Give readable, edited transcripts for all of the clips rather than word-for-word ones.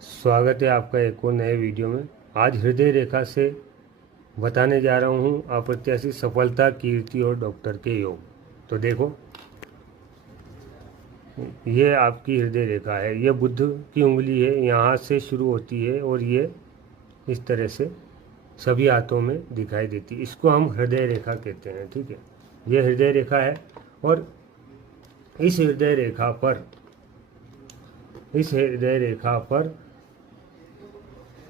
स्वागत है आपका एक और नए वीडियो में। आज हृदय रेखा से बताने जा रहा हूँ अप्रत्याशित सफलता, कीर्ति और डॉक्टर के योग। तो देखो, ये आपकी हृदय रेखा है। ये बुध की उंगली है, यहाँ से शुरू होती है और ये इस तरह से सभी हाथों में दिखाई देती है। इसको हम हृदय रेखा कहते हैं। ठीक है, ये हृदय रेखा है। और इस हृदय रेखा पर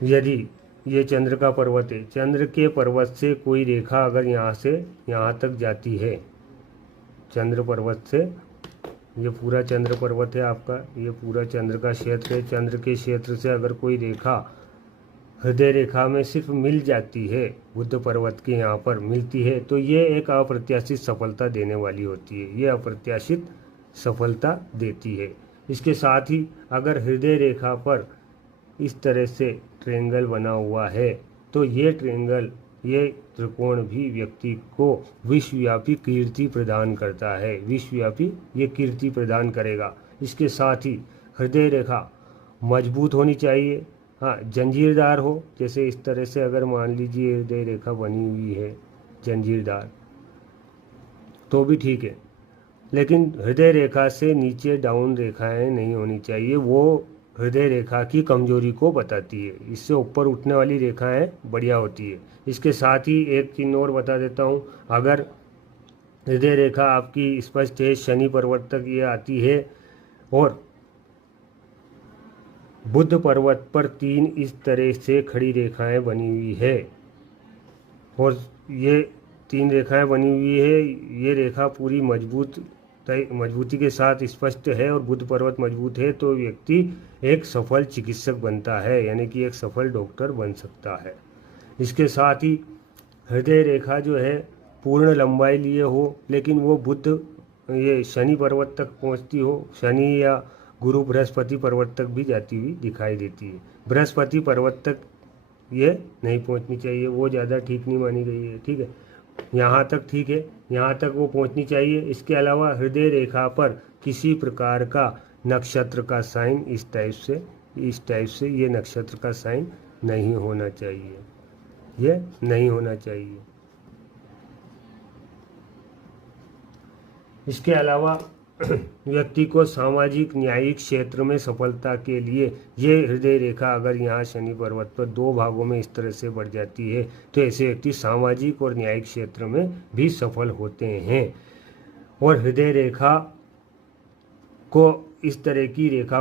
यदि ये चंद्र का पर्वत है, चंद्र के पर्वत से कोई रेखा अगर यहाँ से यहाँ तक जाती है, चंद्र पर्वत से, ये पूरा चंद्र पर्वत है आपका, ये पूरा चंद्र का क्षेत्र है। चंद्र के क्षेत्र से अगर कोई रेखा हृदय रेखा में सिर्फ मिल जाती है, बुद्ध पर्वत के यहाँ पर मिलती है, तो ये एक अप्रत्याशित सफलता देने वाली होती है। ये अप्रत्याशित सफलता देती है। इसके साथ ही अगर हृदय रेखा पर इस तरह से ट्रायंगल बना हुआ है, तो ये ट्रायंगल, ये त्रिकोण भी व्यक्ति को विश्वव्यापी कीर्ति प्रदान करता है। विश्वव्यापी ये कीर्ति प्रदान करेगा। इसके साथ ही हृदय रेखा मजबूत होनी चाहिए। हाँ, जंजीरदार हो, जैसे इस तरह से अगर मान लीजिए हृदय रेखा बनी हुई है जंजीरदार, तो भी ठीक है, लेकिन हृदय रेखा से नीचे डाउन रेखाएं नहीं होनी चाहिए। वो हृदय रेखा की कमजोरी को बताती है। इससे ऊपर उठने वाली रेखाएं बढ़िया होती है। इसके साथ ही एक चीज़ और बता देता हूँ, अगर हृदय रेखा आपकी स्पष्ट है, शनि पर्वत तक ये आती है और बुध पर्वत पर 3 इस तरह से खड़ी रेखाएं बनी हुई है, और ये 3 रेखाएं बनी हुई है, ये रेखा पूरी मजबूती के साथ स्पष्ट है और बुध पर्वत मजबूत है, तो व्यक्ति एक सफल चिकित्सक बनता है, यानी कि एक सफल डॉक्टर बन सकता है। इसके साथ ही हृदय रेखा जो है पूर्ण लंबाई लिए हो, लेकिन वो बुध ये शनि पर्वत तक पहुंचती हो, शनि या गुरु बृहस्पति पर्वत तक भी जाती हुई दिखाई देती है। बृहस्पति पर्वत तक ये नहीं पहुंचनी चाहिए, वो ज़्यादा ठीक नहीं मानी गई है। ठीक है, यहाँ तक ठीक है, यहाँ तक वो पहुँचनी चाहिए। इसके अलावा हृदय रेखा पर किसी प्रकार का नक्षत्र का साइन इस टाइप से ये नक्षत्र का साइन नहीं होना चाहिए, ये नहीं होना चाहिए। इसके अलावा व्यक्ति को सामाजिक न्यायिक क्षेत्र में सफलता के लिए ये हृदय रेखा अगर यहाँ शनि पर्वत पर 2 भागों में इस तरह से बढ़ जाती है, तो ऐसे व्यक्ति सामाजिक और न्यायिक क्षेत्र में भी सफल होते हैं। और हृदय रेखा को, इस तरह की रेखा